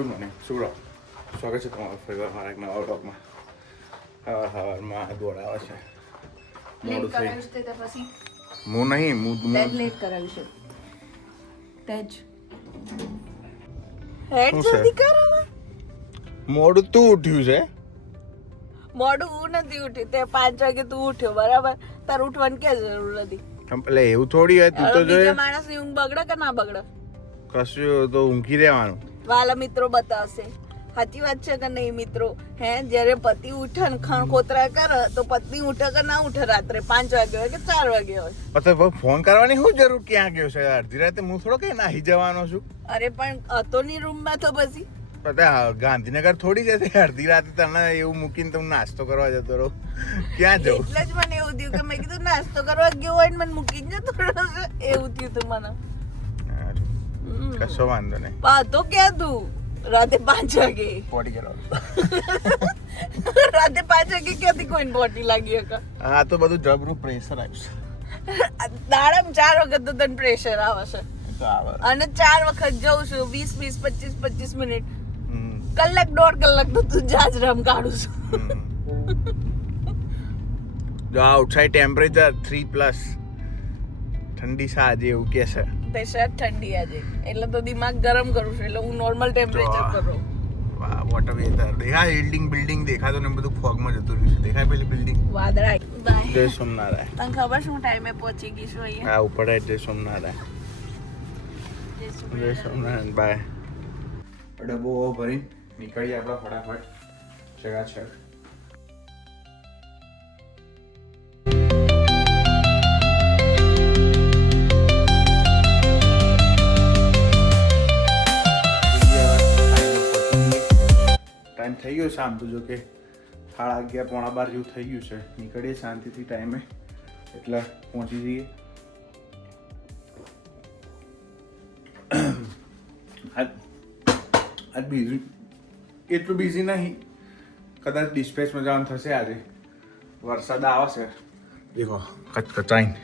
Good morning શુભ સ્વાગત છે તમારું ફરીવાર મારા એક નવા બ્લોગમાં. હવારમાં દોડાવે છે મોડું થઈ હું નહીં લેટ કરાવ્યું છે તેજ હેડ જલ્દી કર હવે. મોડું તું ઉઠ્યું છે. મોડું હું નથી ઉઠી તે 5 વાગે તું ઉઠ્યો બરાબર. તાર ઉઠવાની કે જરૂર નથી. એટલે એવું થોડી હોય તું તો બીજા માણસની ઊંઘ બગડે કે ના બગડે? કશું તો ઊંઘી રહેવાનું. વાલા મિત્રો બતાવશે સાચી વાત છે કે નહીં મિત્રો. હે જ્યારે પતિ ઉઠે ને ખણખોતરા કરે તો પત્ની ઉઠે કે ના ઉઠે રાત્રે 5 વાગે હોય કે 4 વાગે હોય. પછી ફોન કરવાની શું જરૂર? ક્યાં ગયો છે અડધી રાતે? હું થોડો કઈ નાહી જવાનો છું. અરે પણ હતો ની રૂમમાં તો પછી ગાંધીનગર થોડી જશે અડધી રાતે તને એવું મૂકીને તું નાસ્તો કરવા જતો રહો. ક્યાં જવું? એટલે જ મને એવું થયું કે મેં કીધું નાસ્તો કરવા ગયો હોય ને મને મૂકીને જતો રહેશે. એવું થયું તું મને. કશો વાંધો નહીં. તો ક્યાં તું રાતે 5 વાગે પોટી કરવા રાતે 5 વાગે ક્યાંથી કોઈને પોટી લાગી હકે? હા તો બધું જબરું પ્રેશર આવ્યું દાડામાં 4 વખત તો તને પ્રેશર આવે છે તો આવે. અને 4 વખત જઉં છું 20 25 મિનિટ કલાક 1.5 કલાક તો તું જાજરામ કાઢું છું. જો આઉટસાઇડ ટેમ્પરેચર 3+ ઠંડી સાજે એવું કે છે. તે શર્ટ ઠંડી આજે એટલે તો દિમાગ ગરમ કરું છું એટલે હું નોર્મલ ટેમ્પરેચર કરું. વાહ વોટ વેધર દેખાય. બિલ્ડિંગ દેખાતો ને બધું ફોગમાં જતું રહ્યું છે. દેખાય પેલી બિલ્ડિંગ વાદળા. બાય જય સોમનારાયણ. તને ખબર શું ટાઈમે પહોંચી ગઈ છું અહીંયા? હા ઉપર જય સોમનારાયણ. જય સોમનારાયણ બાય. ડબ્બો ભરીને નીકળીએ આપણે ફટાફટ ચકાચક. ટાઈમ થઈ ગયો શામ તો જો કે 11:30 પોણા 12 જેવું થઈ ગયું છે. નીકળીએ શાંતિથી ટાઈમે એટલે પહોંચી જઈએ. આજ બીઝી એટલું બિઝી નહીં. કદાચ ડિસ્પેચમાં જવાનું થશે આજે. વરસાદ આવશે દેખો કચકચાઈને.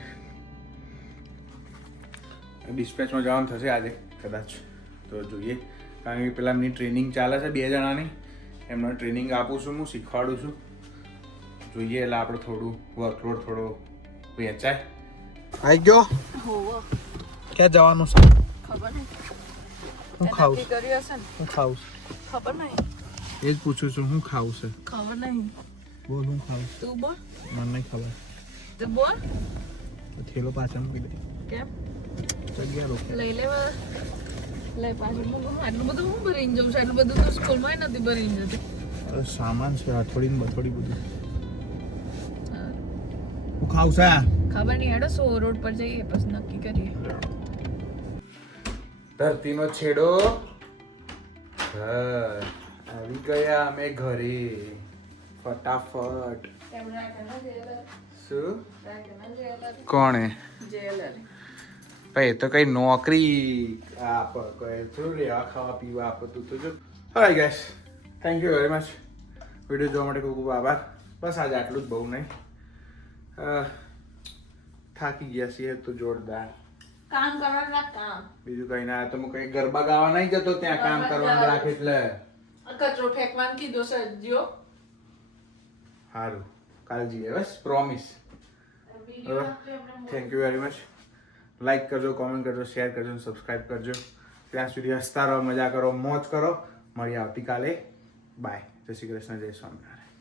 ડિસ્પેચમાં જવાનું થશે આજે કદાચ તો જોઈએ. કારણ કે પેલા એમની ટ્રેનિંગ ચાલે છે 2 જણાની. એમને ટ્રેનિંગ આપું છું, હું શીખવાડું છું. જોઈએ એટલે આપણે થોડું વર્કલોડ થોડો વેચાય. આવી ગયો. હોવો ક્યાં જવાનું છે? ખબર નહીં. હું ખાઉં નક્કી કર્યું હશે ને? હું ખાઉં ખબર નહીં. એ જ પૂછું છું. હું ખાવું છે? ખબર નહીં. બોલ હું ખાવું? તું બોલ. મને નહીં ખબર. તું બોલ. તો થેલો પાછળ મૂકી દે. કેમ? જગ્યા રોકે. લઈ લેવા. લઈ પાછળ મૂકો. આટલું બધું હું ભરીને જઉં છું? આટલું બધું તો સ્કૂલમાં નથી ભરીને જતી. અરે સામાન છે હથોડી ને બથોડી બધું. હું ખાવું છે? ખબર નહીં. હેડો 100 રોડ પર જઈએ પછી નક્કી કરીએ. ધરતીનો છેડો. આવી ગયા અમે ઘરે ફટાફટ. શું કોણે? ભાઈ તો કઈ નોકરી આપ થોડું રહેવા ખાવા પીવા આપતું તો જો. Hi guys, thank you very much. Video જોવા માટે ખૂબ ખૂબ આભાર. બસ આજે આટલું જ, બહુ નહીં. થાકી ગયા છીએ તો જોરદાર. કામ કરવાના કામ. બીજું કઈ ના. તો હું કઈ ગરબા ગાવા નહીં જતો ત્યાં કામ કરવાનું રાખે એટલે. કચરો ફેંકવાનું કીધું છે જીઓ. સારું કાલ જઈએ બસ promise. Thank you very much. Like કરજો, કોમેન્ટ કરજો, શેર કરજો, સબસ્ક્રાઈબ કરજો. ત્યાં સુધી હસતા રહો, મજા કરો, મોજ કરો. મળીએ આવતીકાલે. બાય. જય શ્રી કૃષ્ણ, જય સ્વામિનારાયણ.